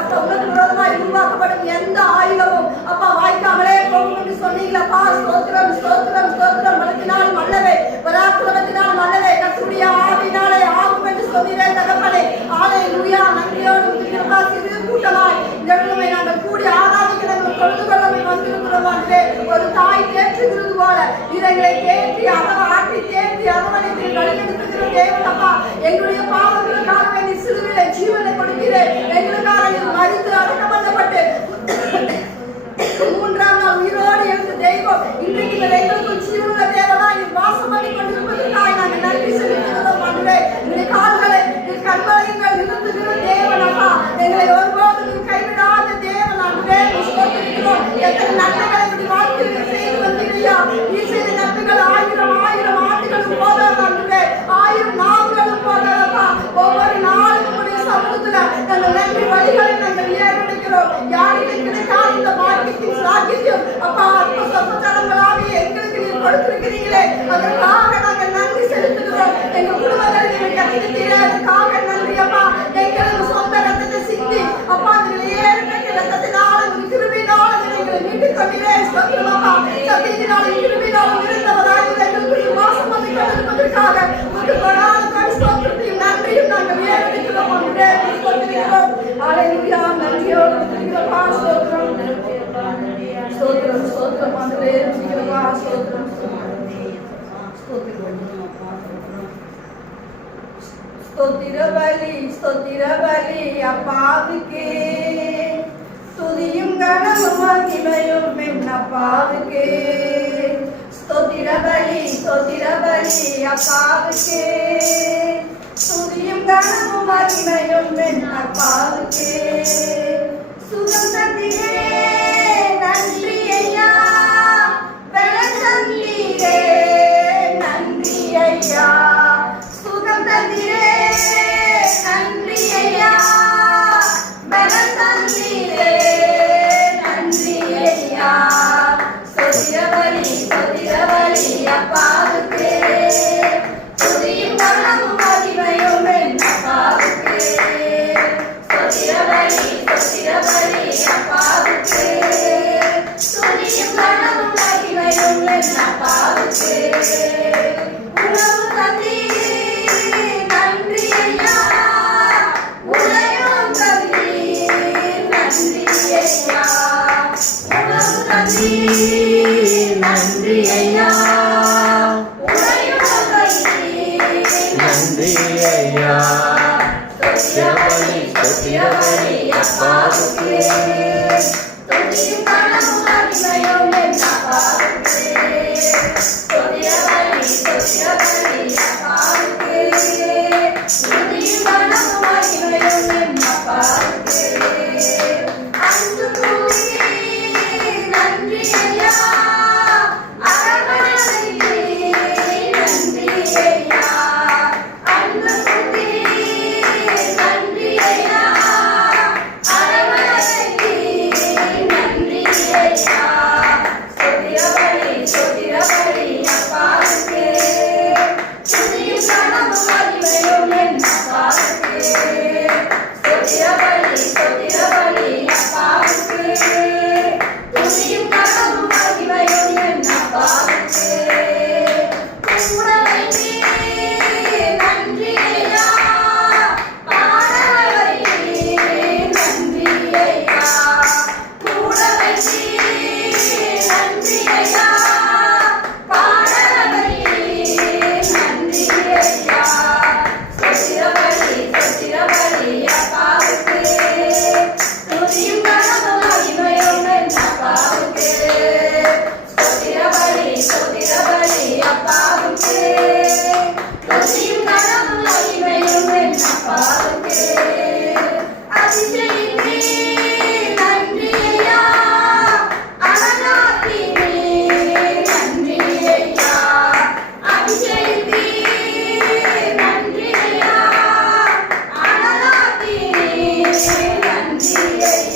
அப்பா உனக்கு விரோதமாய் உருவாக்கப்படும் எந்த ஆயுதமும் அப்பா வாய்க்காமலே போகும் என்று சொன்னீங்களப்பா. ஸ்தோத்திரம் ஸ்தோத்திரம் ஸ்தோத்திரம். பலத்தினாலும் அல்லவே பராக்கிரமத்தினாலும் அல்லவே கர்த்தருடைய ஆவியினாலே ஆகும் என்று சொன்னீரே தகப்பனே. ஹல்லேலூயா. நன்றியோடு துதிக்கிறப்பா. சிறு கூட்டமாய் ஜனமே நாங்கள் கூடி ஆராதிக்கிற தொழுது கொள்ளவே வந்திருக்கிறோம். ஒரு தாய் தேற்றுகிறது போல இதைகளை தேற்றி ஆட்டி தேற்றி அரவணைத்து வழிநடத்துகிற தேவனப்பா. எங்களுடைய பாவங்களுக்காக வேண்டி சிலுவையிலே ஜீவனை கொடுக்கிறேன். எங்களுக்காக மரித்து அடக்கம் பண்ணப்பட்டு மூன்றாம் நாள் உயிரோடு எழுந்த தெய்வம் இன்றைக்கு எங்களுக்கும் ஜீவனுள்ள தேவனாய் வாசம் பண்ணி கொண்டிருப்பதற்காக நாங்கள் நன்றி செலுத்துகிறோம். எங்களுடைய கால்களை கண்மலைகள் நிறுத்துகிற தேவனப்பா. எங்களை ஒருபோதும் கைவிடாத தேவன். எத்தனை நன்மைகளை இப்படி வாழ்க்கையில் செய்து வந்தீர்களா? நீ செய்த நன்மைகள் ஆயிரம் ஆயிரம் ஆண்டுகளும் போதாது. ஆயிரம் நாவுகளும் போதாதப்பா. ஒவ்வொரு நாளும் உங்களுடைய சமூகத்துல நாங்கள் நன்றி வழிகளை நாங்கள் ஏறெடுக்கிறோம். யாருக்கு கிடைக்காத இந்த பாக்கியத்தின் சாகித்யம் அப்பா சமச்சரங்களாக எங்களுக்கு நீர் கொடுத்திருக்கிறீங்களே அதற்காக நாங்கள் நன்றி செலுத்துகிறோம். எங்க குடும்பங்களை நீங்கள் கட்டித்தீரே அதுக்காக நன்றி அப்பா. எங்களுக்கு சொந்த ரத்தத்தை சிந்தி அப்பா ரத்தத்தினால கிருபினால எங்களை மீட்டுக் கொண்டீரே. ஸ்தோத்திரம் அப்பா. சத்தியத்தினால கிருபினாலும் இருந்தவராக எங்களுக்கு வாசம் பண்ணி கொண்டிருப்பதற்காக உமக்கு கொடாத ஸ்தோத்திரத்தையும் நன்றியும் நாங்கள் ஏறெடுக்கிறோம். ஸ்தோத்திரிக்கிறோம். ஹல்லேலூயா. நன்றியோடு துதிக்கிறோம். ஸ்தோத்திரம் ஸ்தோத்திரம் ஸ்தோத்திரம். ஆண்டவரே துதிக்கிறோம். ஸ்தோத்திரம் ஸ்தோத்திர பலி அப்பாவுக்கே துதியும் கனமும் மகிமையும் அப்பாவுக்கே. ஸ்தோத்திர பலி அப்பாவுக்கே துதியும் கனமும் மகிமையும் அப்பாவுக்கே. சுகந்தத்திலே நன்றி ஐயா. பலசந்தீரே நன்றி ஐயா. சுகந்தத்திலே நன்றி ஐயா. பலசந்தீரே நன்றி ஐயா. ஸ்தோத்திர பலி அப்பாவுக்கே துதியும் கனமும் மகிமையும் அப்பாவுக்கே. ஸ்தோத்திர பலி அப்பாவுக்கே துதியும் கனமும் மகிமையும் அப்பாவுக்கே. உணவு தந்தீரே நன்றி ஐயா. உதயம் தந்தீர் நன்றி ஐயா. உணவு தந்தீர் நன்றி ஐயா. உதயம் தந்தீர் நன்றி ஐயா. ஸ்தோத்திர பலி அப்பாவுக்கே துதியும் கனமும் மகிமையும் அப்பாவுக்கே. ஸ்தோத்திர பலி அப்பாவுக்கே துதியும் கனமும் மகிமையும் அப்பாவுக்கே. அன்பு கூறியே நன்றி ஐயா. அரவணைத்தே நன்றி ஐயா. அன்பு கூறியே நன்றி ஐயா. அரவணைத்தே நன்றி ஐயா. ஸ்தோத்திர பலி அப்பாவுக்கே துதியும் கனமும் மகிமையும் அப்பாவுக்கே. ஸ்தோத்திர பலி அப்பாவுக்கே துதியும் கனமும் மகிமையும் அப்பாவுக்கே. கூட வைத்தே நன்றி ஐயா. பாட வைத்தே நன்றி ஐயா. கூட வைத்தே நன்றி ஐயா. பாட வைத்தே நன்றி ஐயா. ஸ்தோத்திர பலி அப்பாவுக்கே துதியும் கனமும் மகிமையும் அப்பாவுக்கே. ஸ்தோத்திர பலி அப்பாவுக்கே துதியும் கனமும் மகிமையும் அப்பாவுக்கே. அதிசயித்தே நன்றி ஐயா. அழகாக்கினே நன்றி ஐயா. அதிசயித்தே நன்றி ஐயா. அழகாக்கினே நன்றி ஐயா.